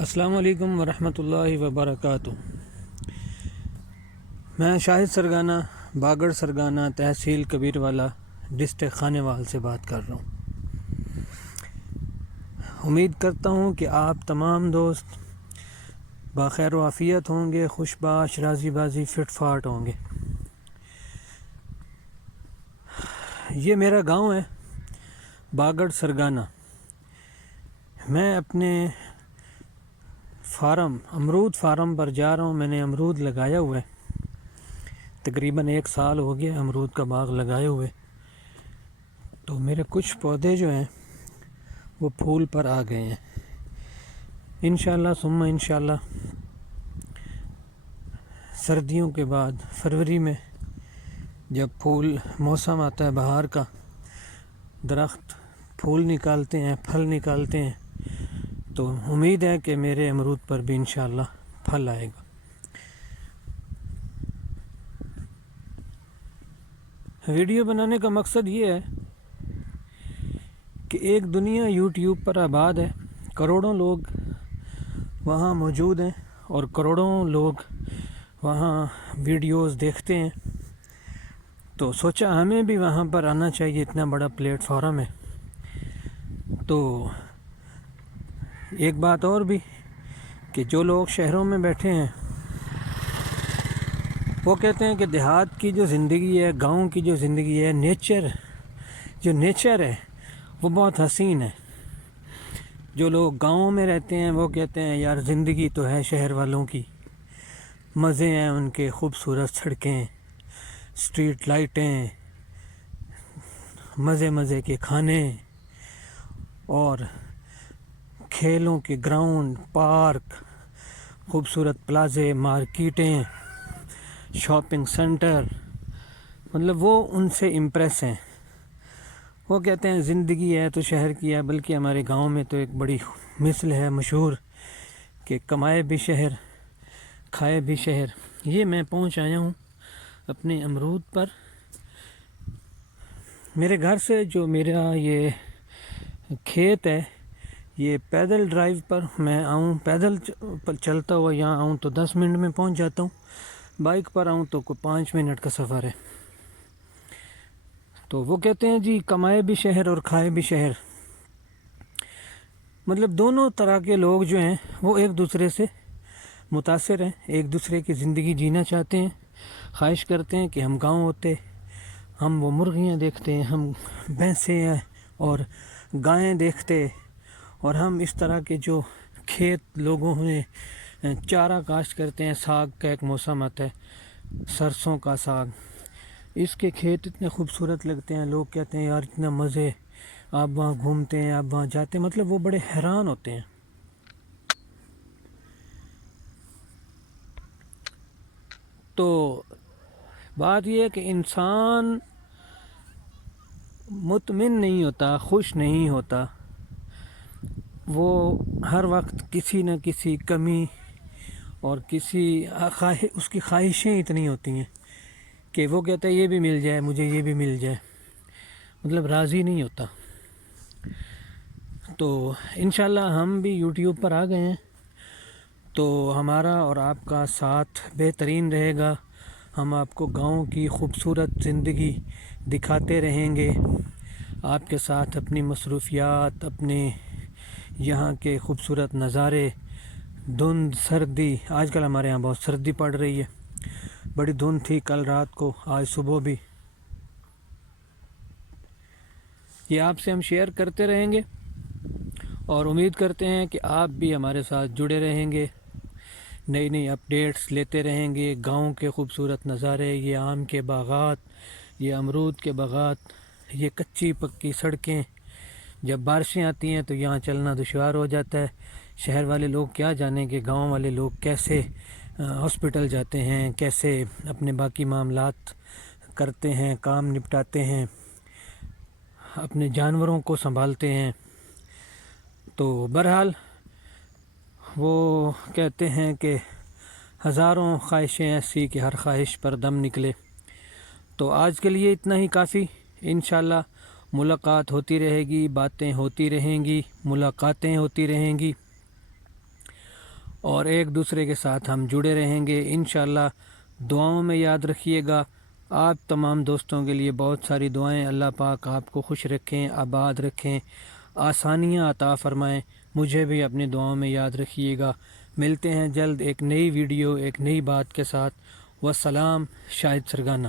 السلام علیکم ورحمۃ اللہ وبرکاتہ۔ میں شاہد سرگانہ باگڑ سرگانہ تحصیل کبیروالا ڈسٹرکٹ خانیوال سے بات کر رہا ہوں۔ امید کرتا ہوں کہ آپ تمام دوست بخیر و عافیت ہوں گے، خوش باش، راضی بازی، فٹ فاٹ ہوں گے۔ یہ میرا گاؤں ہے باگڑ سرگانہ۔ میں اپنے امرود فارم پر جا رہا ہوں۔ میں نے امرود لگایا ہوا ہے، تقریباً 1 سال ہو گیا امرود کا باغ لگائے ہوئے۔ تو میرے کچھ پودے جو ہیں وہ پھول پر آ گئے ہیں، انشاءاللہ ثم انشاءاللہ سردیوں کے بعد فروری میں جب پھول موسم آتا ہے بہار کا، درخت پھول نکالتے ہیں، پھل نکالتے ہیں، تو امید ہے کہ میرے امرود پر بھی انشاءاللہ پھل آئے گا۔ ویڈیو بنانے کا مقصد یہ ہے کہ ایک دنیا یوٹیوب پر آباد ہے، کروڑوں لوگ وہاں موجود ہیں اور کروڑوں لوگ وہاں ویڈیوز دیکھتے ہیں، تو سوچا ہمیں بھی وہاں پر آنا چاہیے، اتنا بڑا پلیٹ فارم ہے۔ تو ایک بات اور بھی کہ جو لوگ شہروں میں بیٹھے ہیں وہ کہتے ہیں کہ دیہات کی جو زندگی ہے، گاؤں کی جو زندگی ہے، نیچر ہے وہ بہت حسین ہے۔ جو لوگ گاؤں میں رہتے ہیں وہ کہتے ہیں یار زندگی تو ہے شہر والوں کی، مزے ہیں ان کے، خوبصورت سڑکیں، اسٹریٹ لائٹیں، مزے کے کھانے اور کھیلوں کے گراؤنڈ، پارک، خوبصورت پلازے، مارکیٹیں، شاپنگ سینٹر، مطلب وہ ان سے امپریس ہیں۔ وہ کہتے ہیں زندگی ہے تو شہر کی ہے، بلکہ ہمارے گاؤں میں تو ایک بڑی مثل ہے مشہور کہ کمائے بھی شہر کھائے بھی شہر۔ یہ میں پہنچ آیا ہوں اپنے امرود پر۔ میرے گھر سے جو میرا یہ کھیت ہے، یہ پیدل ڈرائیو پر میں پیدل چلتا ہوا یہاں آؤں تو 10 منٹ میں پہنچ جاتا ہوں، بائک پر آؤں تو کوئی 5 منٹ کا سفر ہے۔ تو وہ کہتے ہیں جی کمائے بھی شہر اور کھائے بھی شہر، مطلب دونوں طرح کے لوگ جو ہیں وہ ایک دوسرے سے متاثر ہیں، ایک دوسرے کی زندگی جینا چاہتے ہیں، خواہش کرتے ہیں کہ ہم گاؤں ہوتے، ہم وہ مرغیاں دیکھتے ہیں، ہم بھینسیں اور گائیں دیکھتے، اور ہم اس طرح کے جو کھیت لوگوں نے چارہ کاشت کرتے ہیں، ساگ کا ایک موسم آتا ہے، سرسوں کا ساگ، اس کے کھیت اتنے خوبصورت لگتے ہیں، لوگ کہتے ہیں یار اتنا مزے، آپ وہاں گھومتے ہیں، آپ وہاں جاتے ہیں، مطلب وہ بڑے حیران ہوتے ہیں۔ تو بات یہ ہے کہ انسان مطمئن نہیں ہوتا، خوش نہیں ہوتا، وہ ہر وقت کسی نہ کسی کمی اور اس کی خواہشیں اتنی ہوتی ہیں کہ وہ کہتا ہے یہ بھی مل جائے مجھے، یہ بھی مل جائے، مطلب راضی نہیں ہوتا۔ تو انشاءاللہ ہم بھی یوٹیوب پر آ گئے ہیں تو ہمارا اور آپ کا ساتھ بہترین رہے گا۔ ہم آپ کو گاؤں کی خوبصورت زندگی دکھاتے رہیں گے، آپ کے ساتھ اپنی مصروفیات، اپنے یہاں کے خوبصورت نظارے، دھند، سردی، آج کل ہمارے یہاں بہت سردی پڑ رہی ہے، بڑی دھند تھی کل رات کو، آج صبح بھی، یہ آپ سے ہم شیئر کرتے رہیں گے اور امید کرتے ہیں کہ آپ بھی ہمارے ساتھ جڑے رہیں گے، نئی اپڈیٹس لیتے رہیں گے، گاؤں کے خوبصورت نظارے، یہ آم کے باغات، یہ امرود کے باغات، یہ کچی پکی سڑکیں، جب بارشیں آتی ہیں تو یہاں چلنا دشوار ہو جاتا ہے۔ شہر والے لوگ کیا جانیں کہ گاؤں والے لوگ کیسے ہاسپٹل جاتے ہیں، کیسے اپنے باقی معاملات کرتے ہیں، کام نپٹاتے ہیں، اپنے جانوروں کو سنبھالتے ہیں۔ تو بہرحال وہ کہتے ہیں کہ ہزاروں خواہشیں ایسی کہ ہر خواہش پر دم نکلے۔ تو آج کے لیے اتنا ہی کافی، انشاءاللہ ملاقات ہوتی رہے گی، باتیں ہوتی رہیں گی، ملاقاتیں ہوتی رہیں گی، اور ایک دوسرے کے ساتھ ہم جڑے رہیں گے انشاءاللہ۔ دعاؤں میں یاد رکھیے گا۔ آپ تمام دوستوں کے لیے بہت ساری دعائیں۔ اللہ پاک آپ کو خوش رکھیں، آباد رکھیں، آسانیاں عطا فرمائیں۔ مجھے بھی اپنی دعاؤں میں یاد رکھیے گا۔ ملتے ہیں جلد ایک نئی ویڈیو، ایک نئی بات کے ساتھ۔ والسلام، شاہد سرگانہ۔